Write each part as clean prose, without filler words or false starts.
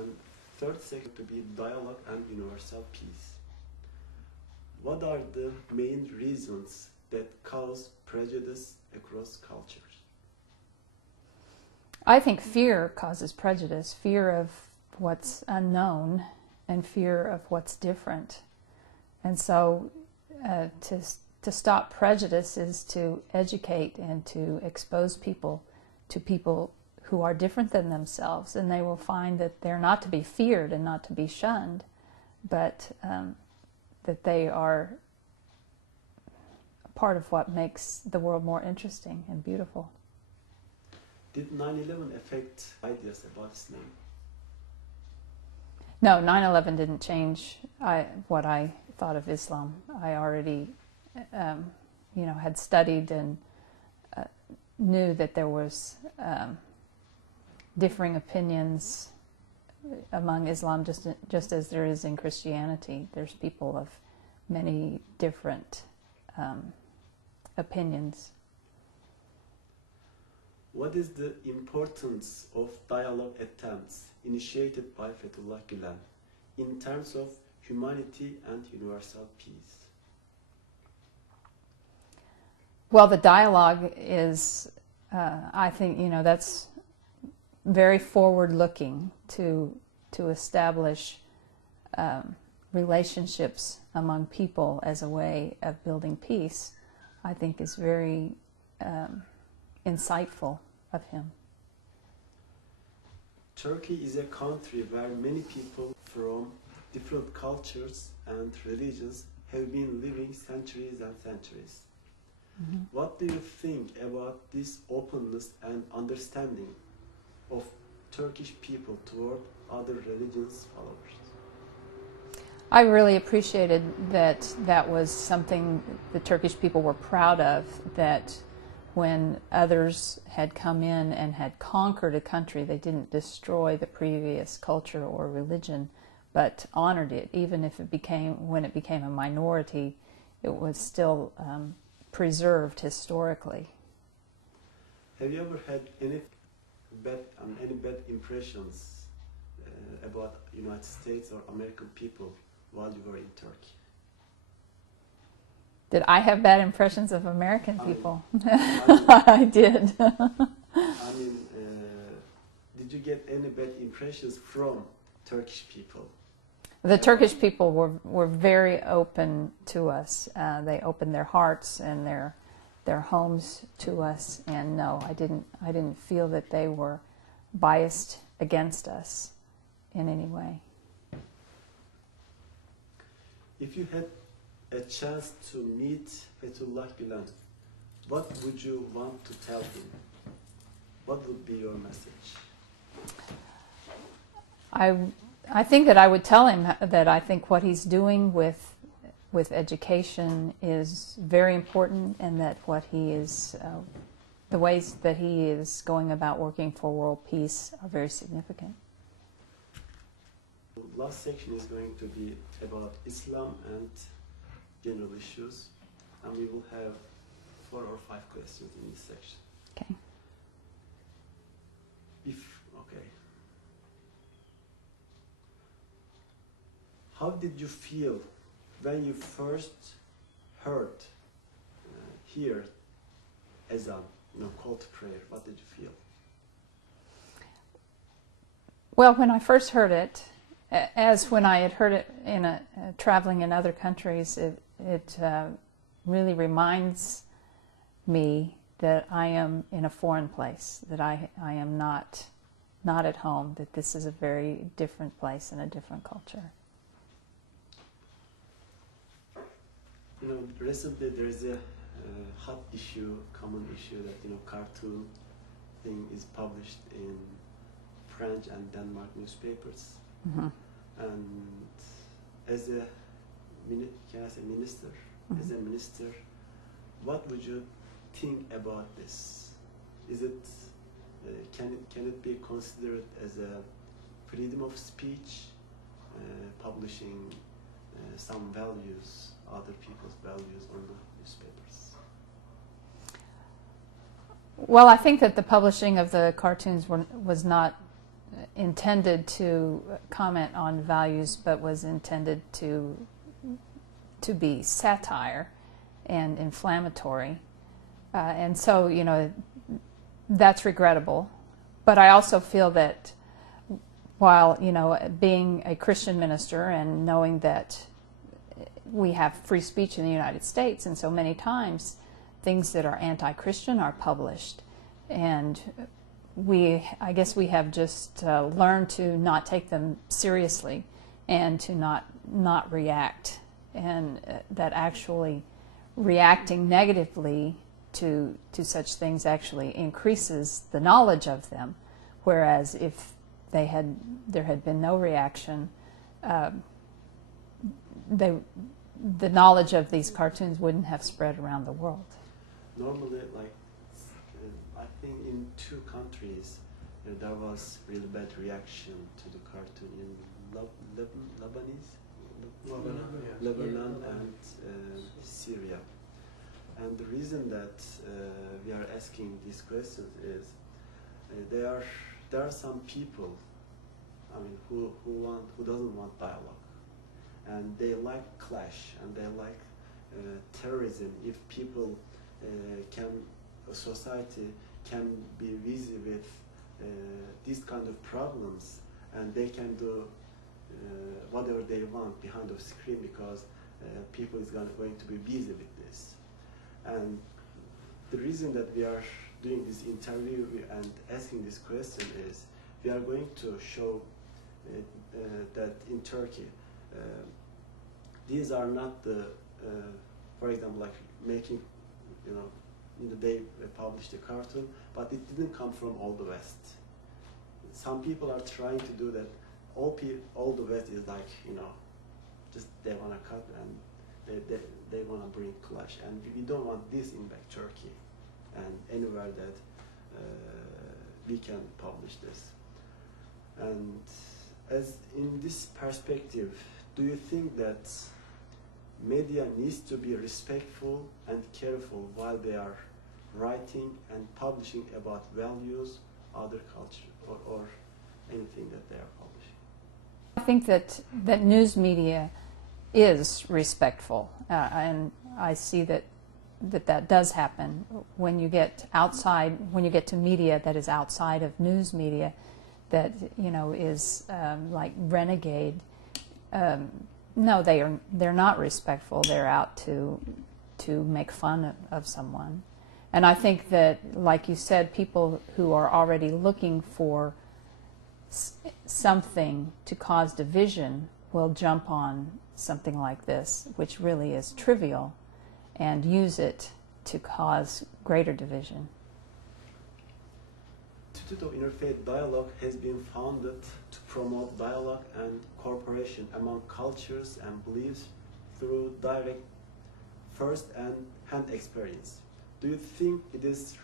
And third section to be dialogue and universal peace. What are the main reasons that cause prejudice across cultures? I think fear causes prejudice, fear of what's unknown and fear of what's different. And so to stop prejudice is to educate and to expose people to people who are different than themselves, and they will find that they're not to be feared and not to be shunned, but that they are part of what makes the world more interesting and beautiful. Did 9/11 affect ideas about Islam? No, 9/11 didn't change what I thought of Islam. I already, had studied and knew that there was differing opinions among Islam, just as there is in Christianity. There's people of many different opinions. What is the importance of dialogue attempts initiated by Fethullah Gulen in terms of humanity and universal peace? Well, the dialogue is, I think, that's very forward-looking to establish relationships among people as a way of building peace. I think is very insightful of him. Turkey is a country where many people from different cultures and religions have been living centuries and centuries. Mm-hmm. What do you think about this openness and understanding of Turkish people toward other religions' followers? I really appreciated that was something the Turkish people were proud of, that when others had come in and had conquered a country, they didn't destroy the previous culture or religion, but honored it. Even if when it became a minority, it was still preserved historically. Have you ever had any bad impressions about United States or American people while you were in Turkey? Did I have bad impressions of American people? I did. Did you get any bad impressions from Turkish people? The Turkish people were very open to us. They opened their hearts and their homes to us, and no, I didn't feel that they were biased against us in any way. If you had a chance to meet Fethullah Gulen, what would you want to tell him? What would be your message? I think that I would tell him that I think what he's doing with education is very important, and that what he is, the ways that he is going about working for world peace are very significant. The last section is going to be about Islam and general issues, and we will have 4 or 5 questions in this section. Okay. How did you feel when you first hear Ezan, call to prayer? What did you feel? Well, when I first heard it, as when I had heard it in traveling in other countries, it really reminds me that I am in a foreign place, that I am not at home, that this is a very different place and a different culture. Recently there is a hot issue, common issue, that cartoon thing is published in French and Denmark newspapers. Mm-hmm. And as a minister, mm-hmm. as a minister, what would you think about this? Is it can it be considered as a freedom of speech, publishing some values, other people's values on the newspapers? Well, I think that the publishing of the cartoons was not intended to comment on values, but was intended to be satire and inflammatory. And so, you know, that's regrettable. But I also feel that while, you know, being a Christian minister and knowing that we have free speech in the United States, and so many times things that are anti-Christian are published. And I guess we have just learned to not take them seriously and to not react. And that actually reacting negatively to such things actually increases the knowledge of them, whereas if there had been no reaction, the knowledge of these cartoons wouldn't have spread around the world. Normally, like I think in 2 countries there was really bad reaction to the cartoon in Lebanon and Syria. And the reason that we are asking these questions is there are some people, I mean, who doesn't want dialogue, and they like clash and they like terrorism. If people a society can be busy with these kind of problems, and they can do whatever they want behind the screen because people is going to be busy with this. And the reason that we are doing this interview and asking this question is we are going to show that in Turkey these are not the for example, like making, you know, in the day they published a cartoon, but it didn't come from all the West. Some people are trying to do that. All the West is like, you know, just they want to cut and they want to bring clash, and we don't want this in like Turkey and anywhere that we can publish this. And as in this perspective, do you think that media needs to be respectful and careful while they are writing and publishing about values, other culture, or anything that they are publishing? I think that news media is respectful, and I see that does happen when you get to media that is outside of news media, that, you know, is like renegade. No, they're not respectful. They're out to make fun of someone. And I think that, like you said, people who are already looking for something to cause division will jump on something like this, which really is trivial, and use it to cause greater division. Institute of Interfaith Dialogue has been founded to promote dialogue and cooperation among cultures and beliefs through direct first-hand experience. Do you think it is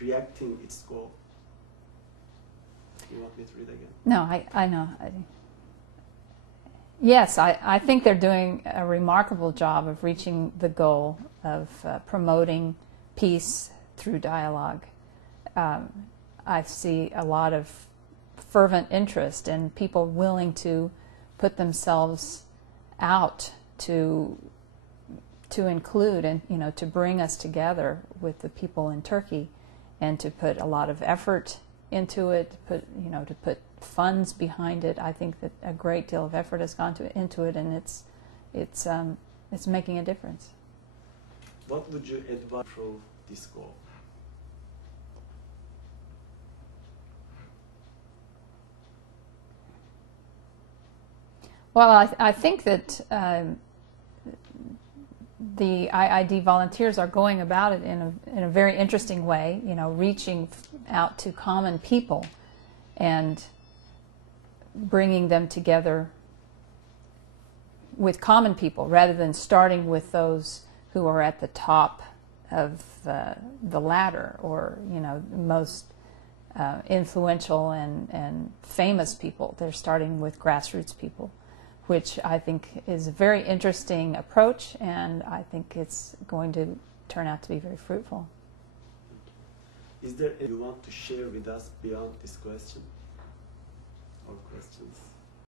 reacting its goal? You want me to read again? No, I know. Yes, I think they're doing a remarkable job of reaching the goal of promoting peace through dialogue. I see a lot of fervent interest and people willing to put themselves out to include and, you know, to bring us together with the people in Turkey, and to put a lot of effort into it, to put funds behind it. I think that a great deal of effort has gone into it, and it's making a difference. What would you advise for this goal? Well, I think that the IID volunteers are going about it in a very interesting way, you know, reaching out to common people and bringing them together with common people, rather than starting with those who are at the top of the ladder, or, you know, most influential and famous people. They're starting with grassroots people, which I think is a very interesting approach, and I think it's going to turn out to be very fruitful. Is there anything you want to share with us beyond this question?